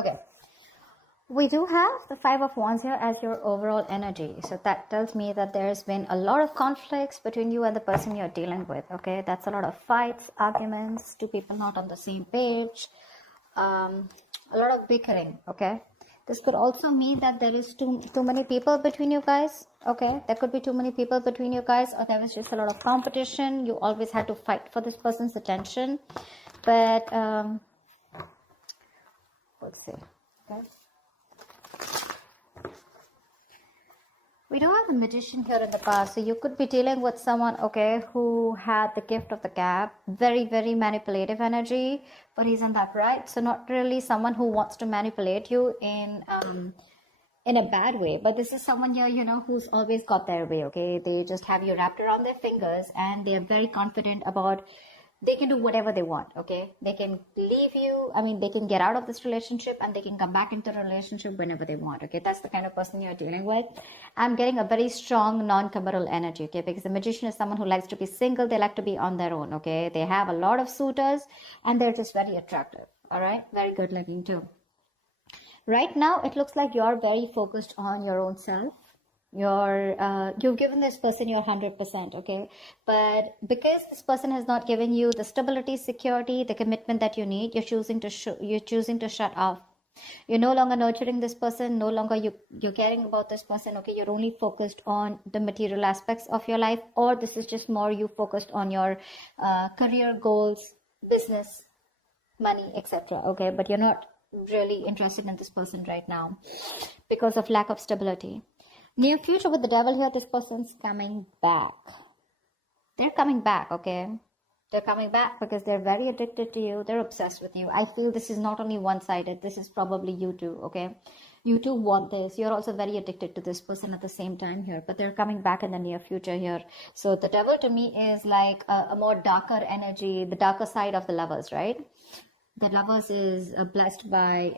Okay. We do have the Five of Wands here as your overall energy. So that tells me that there's been a lot of conflicts between you and the person you're dealing with. Okay. That's a lot of fights, arguments, two people not on the same page, a lot of bickering. Okay. This could also mean that there is too many people between you guys. Okay. There could be too many people between you guys, or there was just a lot of competition. You always had to fight for this person's attention. But, let's see. Okay. We do have a magician here in the past, so you could be dealing with someone, okay, who had the gift of the gab, very, very manipulative energy, but he's in that right. So not really someone who wants to manipulate you in a bad way, but this is someone here, you know, who's always got their way, okay. They just have you wrapped around their fingers, and they're very confident about they can do whatever they want, okay. They can leave you, I mean, they can get out of this relationship and they can come back into the relationship whenever they want, okay. That's the kind of person you're dealing with. I'm getting a very strong non-committal energy, okay, because the magician is someone who likes to be single. They like to be on their own, okay. They have a lot of suitors and they're just very attractive, all right. Very good looking too. Right now it looks like you're very focused on your own self. You've given this person your 100%, okay, but because this person has not given you the stability, security, the commitment that you need, you're choosing to shut off. You're no longer nurturing this person, no longer you're caring about this person, okay. You're only focused on the material aspects of your life, or this is just more you focused on your career goals, business, money, etc., okay. But you're not really interested in this person right now because of lack of stability. Near future with the devil here, this person's coming back. They're coming back, okay? They're coming back because they're very addicted to you. They're obsessed with you. I feel this is not only one-sided. This is probably you too, okay? You too want this. You're also very addicted to this person at the same time here. But they're coming back in the near future here. So the devil to me is like a more darker energy, the darker side of the lovers, right? The lovers is blessed by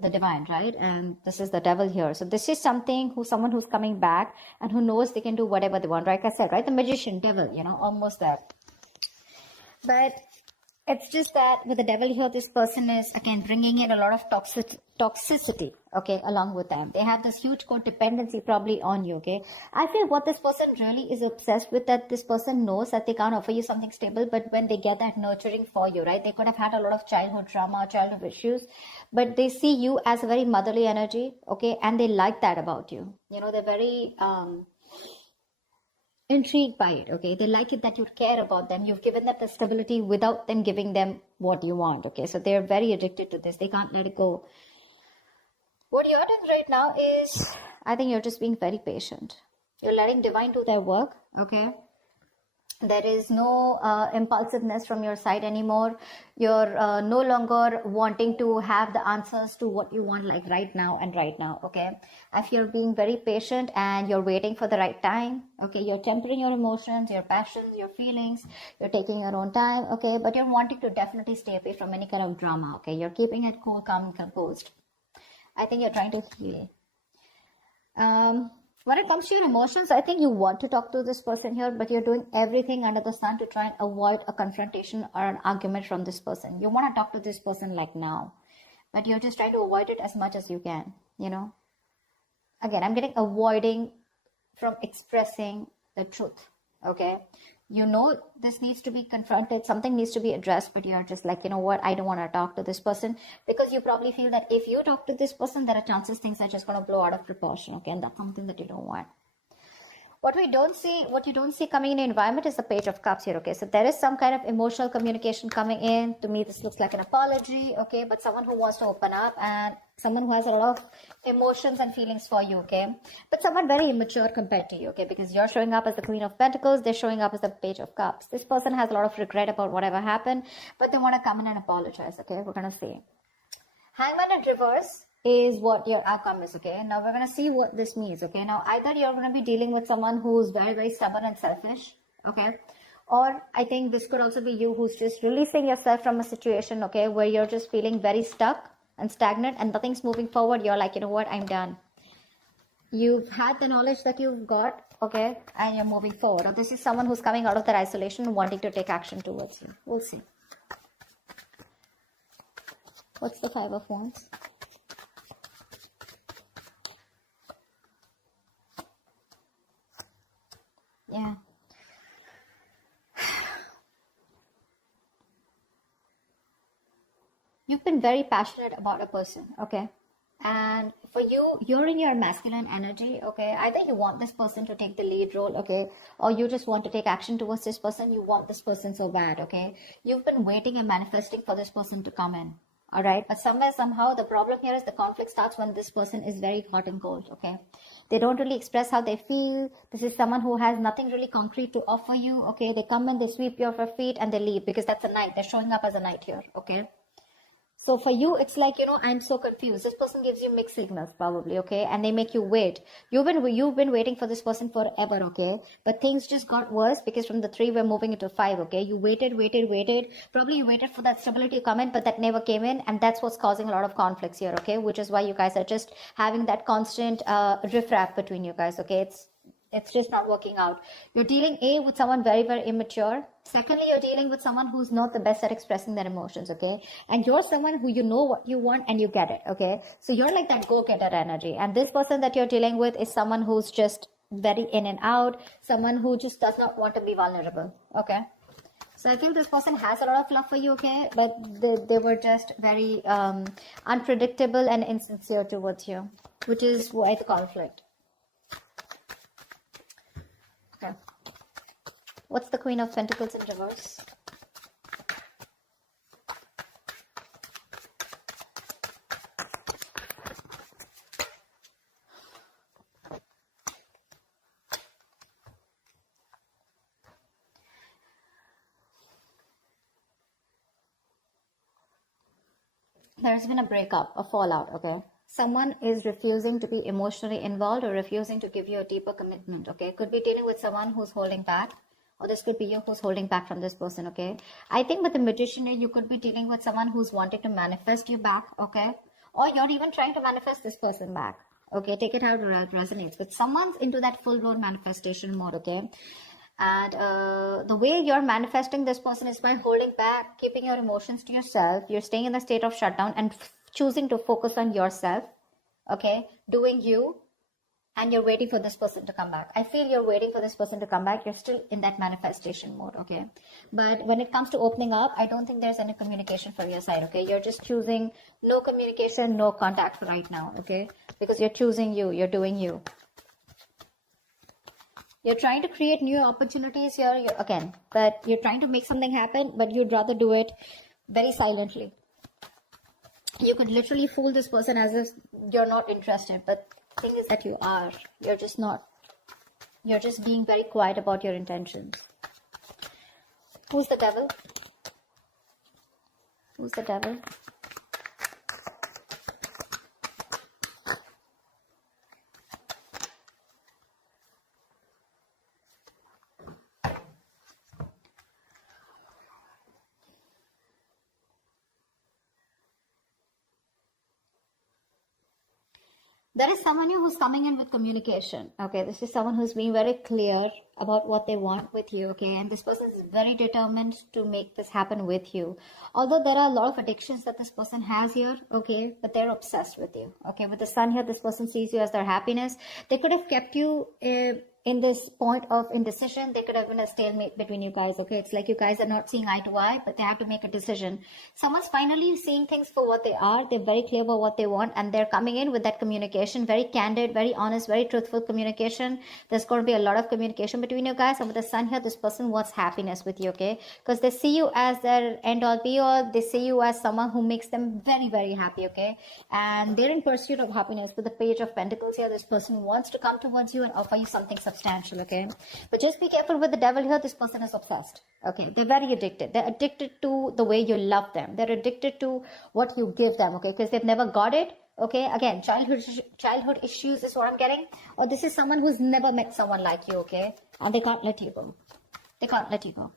the divine, right? And this is the devil here. So this is someone who's coming back and who knows they can do whatever they want. Like I said, right? The magician, devil, you know, almost there. But it's just that with the devil here, this person is, again, bringing in a lot of toxicity, okay, along with them. They have this huge codependency probably on you, okay. I feel what this person really is obsessed with, that this person knows that they can't offer you something stable, but when they get that nurturing for you, right, they could have had a lot of childhood trauma, childhood issues, but they see you as a very motherly energy, okay, and they like that about you. You know, they're very intrigued by it, okay. They like it that you care about them. You've given them the stability without them giving them what you want, okay. So they're very addicted to this. They can't let it go. What you're doing right now is, I think you're just being very patient. You're letting divine do their work, okay. There is no impulsiveness from your side anymore. You're no longer wanting to have the answers to what you want, like right now, okay. If you're being very patient and you're waiting for the right time, okay, you're tempering your emotions, your passions, your feelings, you're taking your own time, okay, but you're wanting to definitely stay away from any kind of drama, okay. You're keeping it cool, calm, and composed. I think you're trying to heal. When it comes to your emotions, I think you want to talk to this person here, but you're doing everything under the sun to try and avoid a confrontation or an argument from this person. You want to talk to this person like now, but you're just trying to avoid it as much as you can, you know. Again, I'm getting avoiding from expressing the truth, okay. You know this needs to be confronted, something needs to be addressed, but you're just like, you know what, I don't want to talk to this person, because you probably feel that if you talk to this person, there are chances things are just going to blow out of proportion, okay, and that's something that you don't want. What you don't see coming in the environment is the Page of Cups here, okay. So there is some kind of emotional communication coming in. To me, this looks like an apology, okay, but someone who wants to open up and someone who has a lot of emotions and feelings for you, okay, but someone very immature compared to you, okay, because you're showing up as the Queen of Pentacles, they're showing up as the Page of Cups. This person has a lot of regret about whatever happened, but they want to come in and apologize, okay. We're going to see. Hangman in reverse is what your outcome is, okay. Now we're going to see what this means, okay. Now either you're going to be dealing with someone who's very, very stubborn and selfish, okay, or I think this could also be you who's just releasing yourself from a situation, okay, where you're just feeling very stuck and stagnant and nothing's moving forward. You're like, you know what, I'm done. You've had the knowledge that you've got, okay, and you're moving forward. Or this is someone who's coming out of their isolation and wanting to take action towards you. We'll see. What's the Five of Wands? you've been very passionate about a person, okay? And for you, you're in your masculine energy, okay? Either you want this person to take the lead role, okay? Or you just want to take action towards this person. You want this person so bad, okay? You've been waiting and manifesting for this person to come in, all right? But somewhere, somehow, the problem here is the conflict starts when this person is very hot and cold, okay? They don't really express how they feel. This is someone who has nothing really concrete to offer you, okay? They come and they sweep you off your feet and they leave because that's a knight. They're showing up as a knight here, okay? So for you, it's like, I'm so confused. This person gives you mixed signals probably, okay? And they make you wait. You've been waiting for this person forever, okay? But things just got worse because from the 3, we're moving into 5, okay? You waited. Probably you waited for that stability to come in, but that never came in. And that's what's causing a lot of conflicts here, okay? Which is why you guys are just having that constant riffraff between you guys, okay? It's just not working out. You're dealing with someone very, very immature. Secondly, you're dealing with someone who's not the best at expressing their emotions, okay? And you're someone who you know what you want and you get it, okay? So you're like that go-getter energy. And this person that you're dealing with is someone who's just very in and out, someone who just does not want to be vulnerable, okay? So I feel this person has a lot of love for you, okay? But they were just very unpredictable and insincere towards you, which is why the conflict. Okay. What's the Queen of Pentacles in reverse? There's been a breakup, a fallout, okay? Someone is refusing to be emotionally involved or refusing to give you a deeper commitment, okay? Could be dealing with someone who's holding back, or this could be you who's holding back from this person, okay? I think with the Magician, you could be dealing with someone who's wanting to manifest you back, okay? Or you're even trying to manifest this person back, okay? Take it how it resonates. But someone's into that full-blown manifestation mode, okay? And the way you're manifesting this person is by holding back, keeping your emotions to yourself. You're staying in a state of shutdown and choosing to focus on yourself, okay, doing you, and you're waiting for this person to come back. I feel you're waiting for this person to come back. You're still in that manifestation mode, okay? But when it comes to opening up, I don't think there's any communication from your side, okay? You're just choosing no communication, no contact right now, okay? Because you're choosing you, you're doing you. You're trying to create new opportunities here, but you're trying to make something happen, but you'd rather do it very silently. You could literally fool this person as if you're not interested, but the thing is that you are. You're just not. You're just being very quiet about your intentions. Who's the devil? Who's the devil? There is someone who's coming in with communication, okay? This is someone who's being very clear about what they want with you, okay? And this person is very determined to make this happen with you. Although there are a lot of addictions that this person has here, okay? But they're obsessed with you, okay? With the sun here, this person sees you as their happiness. They could have kept you in this point of indecision. They could have been a stalemate between you guys, okay? It's like you guys are not seeing eye to eye, but they have to make a decision. Someone's finally seeing things for what they are. They're very clear about what they want, and they're coming in with that communication, very candid, very honest, very truthful communication. There's going to be a lot of communication between you guys. And with the sun here, this person wants happiness with you, okay? Because they see you as their end all be all. They see you as someone who makes them very, very happy, okay? And they're in pursuit of happiness. With the Page of Pentacles here, this person wants to come towards you and offer you something substantial, okay? But just be careful with the devil here. This person is obsessed, okay? They're very addicted. They're addicted to the way you love them. They're addicted to what you give them, okay? Because they've never got it, okay? Again, childhood issues is what I'm getting. Or this is someone who's never met someone like you, okay? And they can't let you go. They can't let you go.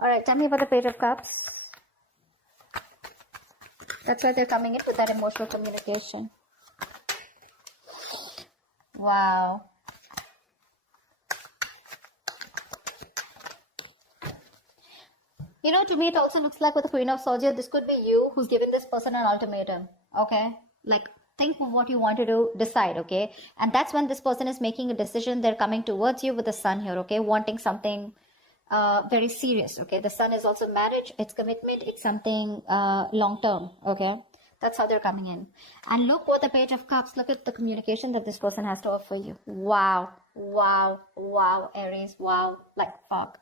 All right, tell me about the Page of Cups. That's why they're coming in with that emotional communication. Wow. You know, to me, it also looks like with the Queen of Swords here, this could be you who's giving this person an ultimatum, okay? Like, think of what you want to do, decide, okay? And that's when this person is making a decision. They're coming towards you with the sun here, okay? Wanting something very serious. Okay, the sun is also marriage, it's commitment, it's something long term. Okay, that's how they're coming in. And look what the Page of Cups, look at the communication that this person has to offer you. Wow, wow, wow, Aries, wow, like fuck.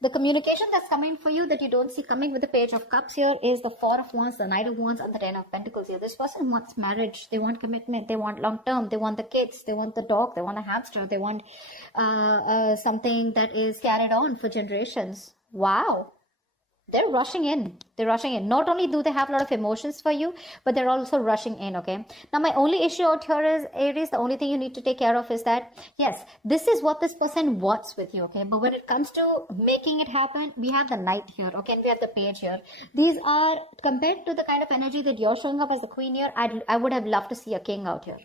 The communication that's coming for you that you don't see coming with the Page of Cups here is the Four of Wands, the Knight of Wands, and the Ten of Pentacles here. This person wants marriage, they want commitment, they want long term, they want the kids, they want the dog, they want a hamster, they want something that is carried on for generations. Wow. They're rushing in. They're rushing in. Not only do they have a lot of emotions for you, but they're also rushing in, okay? Now, my only issue out here is, Aries, the only thing you need to take care of is that, yes, this is what this person wants with you, okay? But when it comes to making it happen, we have the Knight here, okay? And we have the Page here. These are, compared to the kind of energy that you're showing up as the Queen here, I would have loved to see a King out here.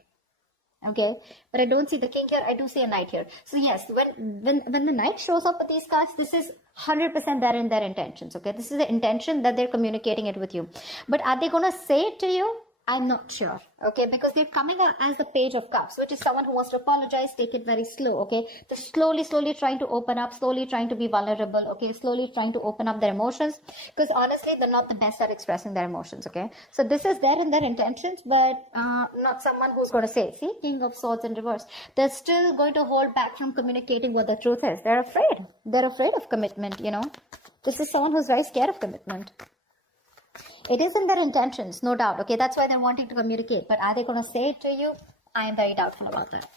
Okay, but I don't see the King here. I do see a Knight here. So yes, when the Knight shows up with these cards, this is 100% there in their intentions. Okay, this is the intention that they're communicating it with you. But are they gonna say it to you? I'm not sure, okay, because they're coming out as the Page of Cups, which is someone who wants to apologize, take it very slow, okay. They're slowly trying to open up, slowly trying to be vulnerable, okay, slowly trying to open up their emotions, because honestly, they're not the best at expressing their emotions, okay. So this is there in their intentions, but not someone who's going to say, see, King of Swords in reverse. They're still going to hold back from communicating what the truth is. They're afraid. They're afraid of commitment, you know. This is someone who's very scared of commitment. It is in their intentions, no doubt. Okay, that's why they're wanting to communicate. But are they going to say it to you? I am very doubtful about that.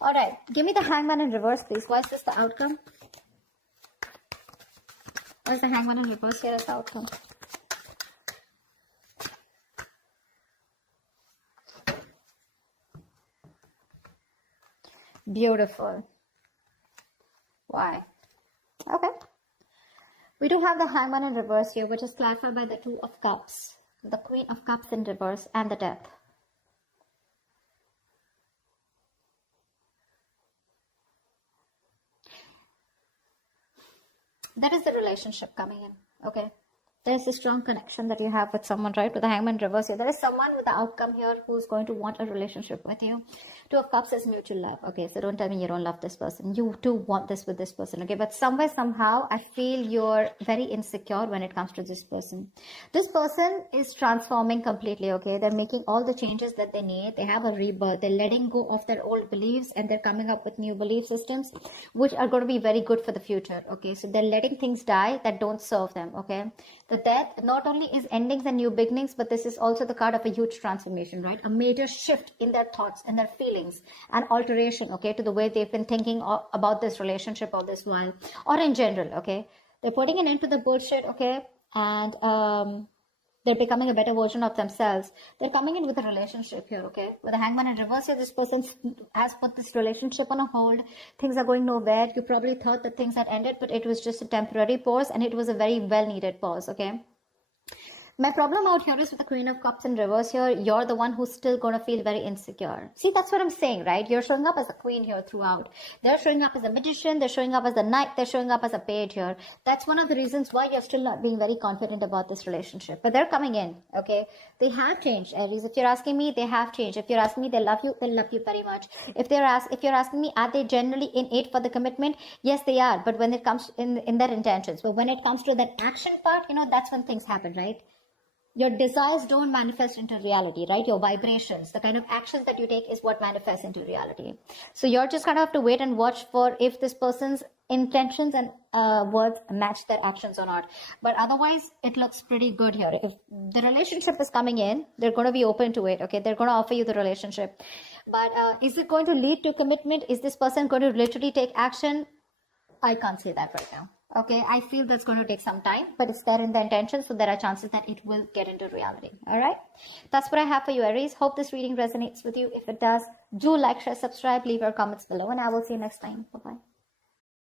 All right, give me the Hangman in reverse, please. Why is this the outcome? Why is the Hangman in reverse here as the outcome? Beautiful. Why? Okay. We do have the Hangman in reverse here, which is clarified by the Two of Cups, the Queen of Cups in reverse, and the Death. That is the relationship coming in, okay? There's a strong connection that you have with someone, right? With the Hangman in reverse here. There is someone with the outcome here who's going to want a relationship with you. Two of Cups is mutual love. Okay, so don't tell me you don't love this person. You too want this with this person. Okay, but somewhere, somehow, I feel you're very insecure when it comes to this person. This person is transforming completely, okay? They're making all the changes that they need. They have a rebirth. They're letting go of their old beliefs and they're coming up with new belief systems, which are going to be very good for the future, okay? So they're letting things die that don't serve them, okay? The Death not only is endings and new beginnings, but this is also the card of a huge transformation, right? A major shift in their thoughts and their feelings and alteration, okay, to the way they've been thinking about this relationship all this while, or in general, okay? They're putting an end to the bullshit, okay? And they're becoming a better version of themselves. They're coming in with a relationship here, okay? With the Hangman in reverse here, this person has put this relationship on a hold. Things are going nowhere. You probably thought that things had ended, but it was just a temporary pause, and it was a very well-needed pause, okay? My problem out here is with the Queen of Cups in reverse here, you're the one who's still going to feel very insecure. See, that's what I'm saying, right? You're showing up as a queen here throughout. They're showing up as a magician. They're showing up as a knight. They're showing up as a page here. That's one of the reasons why you're still not being very confident about this relationship. But they're coming in, okay? They have changed, Aries. If you're asking me, they have changed. If you're asking me, they love you very much. If you're asking me, are they generally innate for the commitment? Yes, they are. But when it comes in their intentions, but when it comes to that action part, you know, that's when things happen, right? Your desires don't manifest into reality, right? Your vibrations, the kind of actions that you take is what manifests into reality. So you're just going to have to wait and watch for if this person's intentions and words match their actions or not. But otherwise, it looks pretty good here. If the relationship is coming in, they're going to be open to it, okay? They're going to offer you the relationship. But is it going to lead to commitment? Is this person going to literally take action? I can't say that right now. Okay, I feel that's going to take some time, but it's there in the intention, so there are chances that it will get into reality. All right, that's what I have for you, Aries. Hope this reading resonates with you. If it does, do like, share, subscribe, leave your comments below, and I will see you next time. Bye-bye.